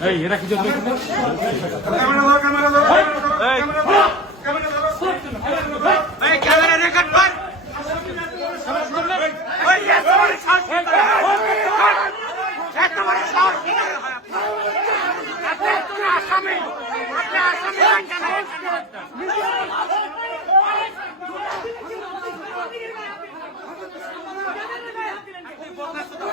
এই এরা কিছু ক্যামেরা ধরো ক্যামেরা ধরো ক্যামেরা ধরো ক্যামেরা ধরো এই ক্যামেরা রেকর্ড কর ওই এত বড় সাহস কি করে? এত বড় সাহস কি করে আপনার? আপনি আসামি আপনি আসামি হন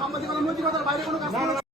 সাংবাদিকতার বাইরে কোনো কাজ।